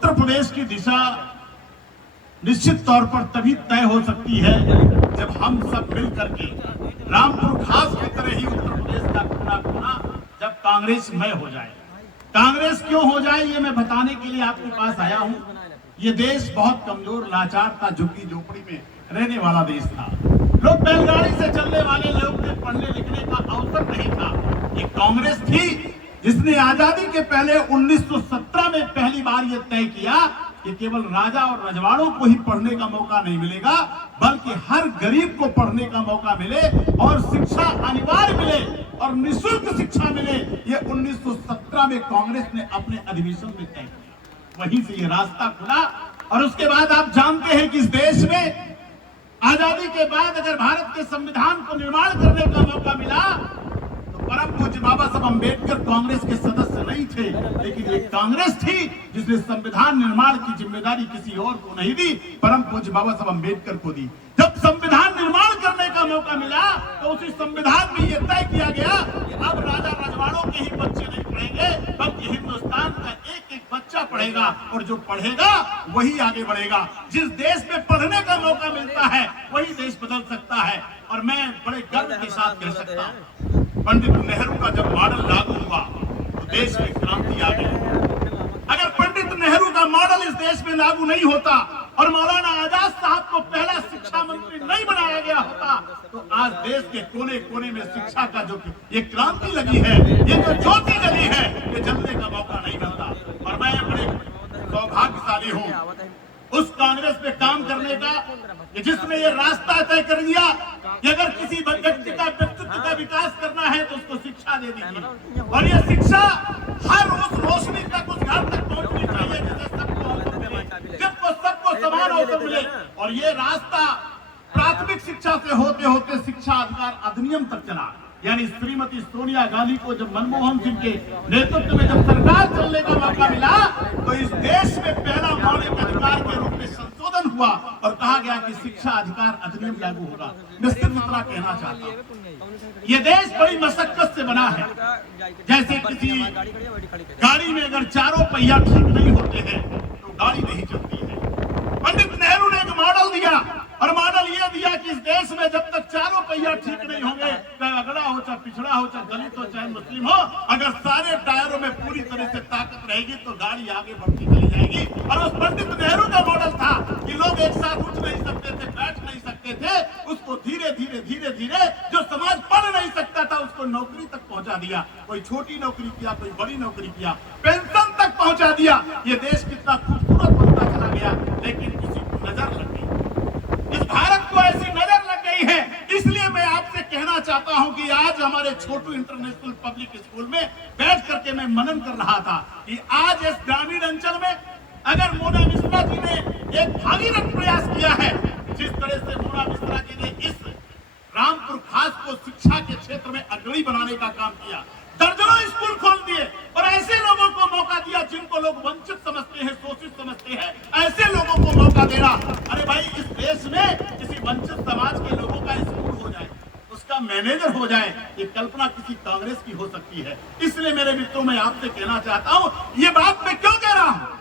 उत्तर प्रदेश की दिशा निश्चित तौर पर तभी तय हो सकती है जब हम सब मिल करके रामपुर खास की तरह ही उत्तर प्रदेश का कोना कोना जब कांग्रेस मय हो जाए। कांग्रेस क्यों हो जाए ये मैं बताने के लिए आपके पास आया हूं। ये देश बहुत कमजोर लाचार था, झुग्गी झोपड़ी में रहने वाला देश था। लोग बैलगाड़ी से चलने वाले लोग थे, पढ़ने लिखने का अवसर नहीं था। ये कांग्रेस थी जिसने आजादी के पहले 1917 में पहली बार यह तय किया कि केवल राजा और रजवाड़ों को ही पढ़ने का मौका नहीं मिलेगा, बल्कि हर गरीब को पढ़ने का मौका मिले और शिक्षा अनिवार्य मिले और निःशुल्क शिक्षा मिले। ये 1917 में कांग्रेस ने अपने अधिवेशन में तय किया। वहीं से ये रास्ता खुला और उसके बाद आप जानते हैं कि इस देश में आजादी के बाद अगर भारत के संविधान को निर्माण करने का मौका मिला तो परम पूज्य बाबा साहब अम्बेडकर कांग्रेस के सदस्य नहीं थे, लेकिन ये कांग्रेस थी जिसने संविधान निर्माण की जिम्मेदारी किसी और को नहीं दी, परम पूज्य बाबा साहब अम्बेडकर को दी। जब संविधान निर्माण करने का मौका मिला तो उसी संविधान में यह तय किया गया अब राजा रजवाड़ों के ही बच्चे नहीं पढ़ेंगे, बल्कि हिंदुस्तान का एक एक बच्चा पढ़ेगा और जो पढ़ेगा वही आगे बढ़ेगा। जिस देश में पढ़ने का मौका मिलता है वही देश बदल सकता है। और मैं बड़े गर्व के साथ कह सकता हूँ, पंडित नेहरू का जब मॉडल लागू हुआ तो देश में क्रांति आ गई। अगर पंडित नेहरू का मॉडल इस देश में लागू नहीं होता और मौलाना आजाद साहब को पहला शिक्षा मंत्री नहीं बनाया गया होता तो आज देश के कोने कोने में शिक्षा का जो ये क्रांति लगी है, ये जो ज्योति जली है, ये जलने का मौका नहीं मिलता। और मैं बड़े सौभाग्यशाली हूँ उस कांग्रेस में काम करने का कि जिसने ये रास्ता तय कर दिया कि अगर किसी व्यक्ति का व्यक्तित्व का विकास करना है तो उसको शिक्षा दे दीजिए और ये शिक्षा हर उस रोशनी तक, उस घर तक पहुंचनी चाहिए जिससे सबको अवसर मिले, सबको समान अवसर मिले। और ये रास्ता प्राथमिक शिक्षा से होते होते शिक्षा अधिकार अधिनियम तक चला। यानी श्रीमती सोनिया गांधी को जब मनमोहन सिंह के नेतृत्व में जब सरकार चलने का मौका मिला तो इस देश में पहला मौलिक अधिकार के रूप में संशोधन हुआ और कहा गया कि शिक्षा अधिकार अधिनियम लागू होगा। मैं सिर्फ इतना कहना चाहता हूँ, ये देश बड़ी मशक्कत से बना है। जैसे किसी गाड़ी में अगर चारों पहिया ठीक नहीं होते हैं तो गाड़ी नहीं चलती है। पंडित नेहरू ने एक मॉडल दिया और मॉडल ये दिया कि इस देश में जब तक चारों पहिया ठीक नहीं होंगे, चाहे अगड़ा हो, चाहे पिछड़ा हो, चाहे दलित हो, चाहे मुस्लिम हो, अगर सारे टायरों में पूरी तरह से ताकत रहेगी तो गाड़ी आगे बढ़ती चली जाएगी। और उस पंडित नेहरू का मॉडल था कि लोग एक साथ उठ नहीं सकते थे, बैठ नहीं सकते थे, उसको धीरे धीरे धीरे धीरे जो समाज पढ़ नहीं सकता था उसको नौकरी तक पहुंचा दिया। कोई छोटी नौकरी किया, कोई बड़ी नौकरी किया, पेंशन तक पहुंचा दिया। ये देश कितना खूबसूरत बनता चला गया, लेकिन किसी को नजर लग गई, इस भारत को ऐसी नजर लग गई है। इसलिए मैं आपसे कहना चाहता हूं कि आज हमारे छोटू इंटरनेशनल पब्लिक स्कूल में बैठ करके मैं मनन कर रहा था कि आज इस ग्रामीण अंचल में अगर मोना मिश्रा जी ने एक भागीरथ प्रयास किया है, जिस तरह से मोना मिश्रा जी ने इस रामपुर खास को शिक्षा के क्षेत्र में अग्रणी बनाने का काम किया, दर्जनों स्कूल खोल दिए और ऐसे लोगों को मौका दिया जिनको लोग वंचित समझते हैं, शोषित समझते हैं, ऐसे लोगों को मौका देना। अरे भाई, इस देश में किसी वंचित समाज के लोगों का स्कूल हो जाए, उसका मैनेजर हो जाए, ये कल्पना किसी कांग्रेस की हो सकती है। इसलिए मेरे मित्रों, मैं आपसे कहना चाहता हूं, ये बात मैं क्यों कह रहा हूं,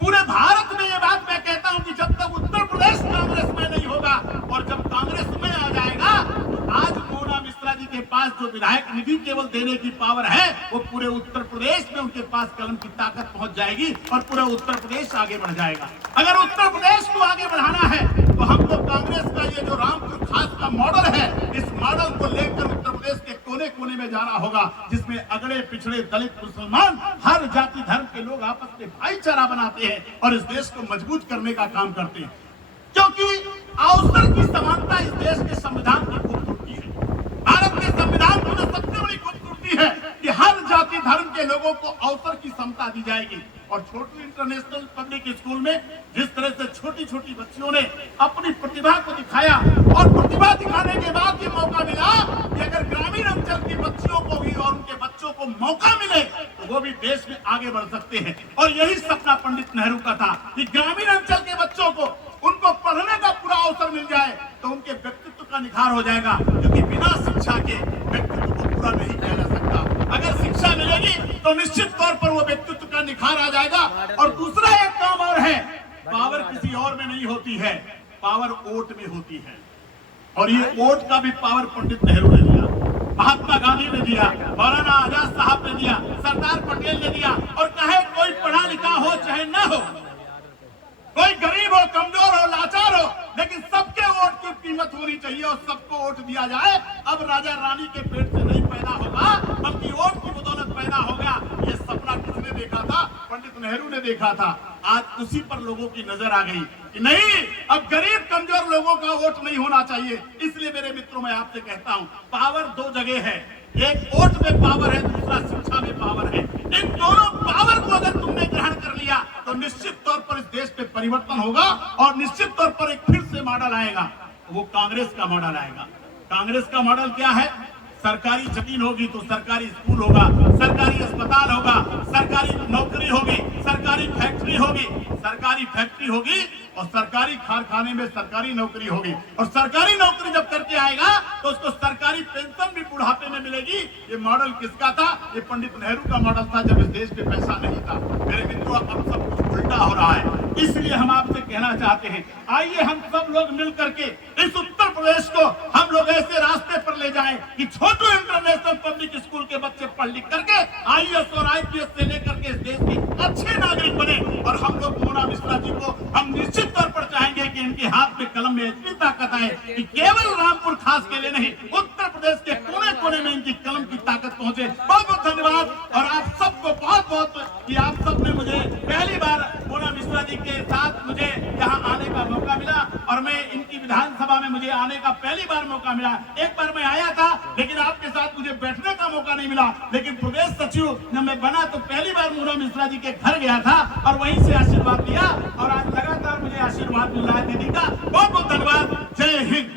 पूरे भारत में ये बात मैं कहता हूं कि जब तक उत्तर प्रदेश कांग्रेस में नहीं होगा और जब कांग्रेस में आ जाएगा तो आज मोना मिश्रा जी के पास जो विधायक निधि केवल देने की पावर है वो पूरे उत्तर प्रदेश में उनके पास कलम की ताकत पहुंच जाएगी और पूरा उत्तर प्रदेश आगे बढ़ जाएगा। अगर उत्तर प्रदेश को आगे बढ़ाना है तो हमको कांग्रेस का ये जो रामपुर खास का मॉडल है, इस मॉडल को लेकर उत्तर प्रदेश के कोने कोने में जाना होगा, जिसमें अगड़े पिछड़े दलित मुसलमान हर जाति धर्म के लोग आपस में भाईचारा बनाते हैं और इस देश को मजबूत करने का काम करते हैं। क्योंकि अवसर की समानता इस देश के संविधान की खूबसूरती है। भारत के संविधान की जो सबसे बड़ी खूबसूरती है कि हर जाति धर्म के लोगों को अवसर की समता दी जाएगी। और छोटू इंटरनेशनल पब्लिक स्कूल में जिस तरह से छोटी छोटी बच्चियों ने अपनी प्रतिभा को दिखाया और प्रतिभा दिखाने के बाद ये मौका मिला कि अगर ग्रामीण अंचल की बच्चियों को भी और उनके बच्चों को मौका मिले तो वो भी देश में आगे बढ़ सकते हैं। और यही सपना पंडित नेहरू का था कि ग्रामीण अंचल के बच्चों को उनको पढ़ने का पूरा अवसर मिल जाए तो उनके व्यक्तित्व का निखार हो जाएगा, क्योंकि बिना शिक्षा के व्यक्तित्व को पूरा नहीं किया जा सकता। अगर शिक्षा मिलेगी तो निश्चित तौर पर वो व्यक्तित्व का निखार आ जाएगा। और दूसरा एक काम होती है, पावर वोट में होती है। और ये वोट का भी पावर पंडित नेहरू ने दिया, महात्मा गांधी ने दिया, मौलाना आजाद साहब ने दिया, सरदार पटेल ने दिया। और चाहे कोई पढ़ा लिखा हो चाहे ना हो, कोई गरीब हो, कमजोर हो, लाचार हो, लेकिन सबके वोट की कीमत होनी चाहिए और सबको वोट दिया जाए। अब राजा रानी के पेट से नहीं पैदा होगा, बल्कि वोट की बदौलत पैदा होगा। ये सपना किसने देखा था? पंडित नेहरू ने देखा था। आज उसी पर लोगों की नजर आ गई कि नहीं, अब गरीब कमजोर लोगों का वोट नहीं होना चाहिए। इसलिए मेरे मित्रों, मैं आपसे कहता हूं, पावर दो जगह है, एक वोट में पावर है, दूसरा शिक्षा में पावर है। इन दोनों पावर को अगर तुमने ग्रहण कर लिया तो निश्चित तौर पर इस देश पे परिवर्तन होगा और निश्चित तौर पर एक फिर से मॉडल आएगा, वो कांग्रेस का मॉडल आएगा। कांग्रेस का मॉडल क्या है? सरकारी जमीन होगी तो सरकारी स्कूल होगा, सरकारी अस्पताल होगा, सरकारी नौकरी होगी, सरकारी फैक्ट्री होगी, सरकारी फैक्ट्री होगी और सरकारी कारखाने में सरकारी नौकरी होगी। और सरकारी नौकरी जब करके आएगा तो उसको सरकारी पेंशन भी बुढ़ापे में मिलेगी। ये मॉडल किसका था? ये पंडित नेहरू का मॉडल था, जब इस देश पे पैसा नहीं था। मेरे मित्रों, अब सब कुछ उल्टा हो रहा है। इसलिए हम आपसे कहना चाहते हैं, आइए हम सब लोग मिल करके इस उत्तर प्रदेश को हम लोग ऐसे रास्ते पर ले जाएं कि छोटू इंटरनेशनल पब्लिक स्कूल के बच्चे पढ़ लिख करके IAS और IPS से लेकर के इस देश के अच्छे नागरिक बने। और हम लोग मोना मिश्रा जी को हम निश्चित तौर पर चाहेंगे कि इनके हाथ में कलम में इतनी ताकत आए कि केवल रामपुर खास के लिए नहीं, उत्तर प्रदेश के कोने कोने में इनकी कलम की ताकत पहुंचे। बहुत बहुत धन्यवाद। और आप सबको बहुत बहुत कि आप सब ने मुझे पहली बार मोना मिश्रा जी के साथ मुझे यहाँ आने का मौका मिला और मैं इनकी विधानसभा में मुझे आने का पहली बार मौका मिला। एक बार मैं आया था लेकिन आपके साथ मुझे बैठने का मौका नहीं मिला, लेकिन प्रदेश सचिव जब मैं बना तो पहली बार मोना मिश्रा जी के घर गया था और वहीं से आशीर्वाद लिया और आज लगातार मुझे आशीर्वाद मिल रहा है दीदी का। बहुत बहुत धन्यवाद। जय हिंद।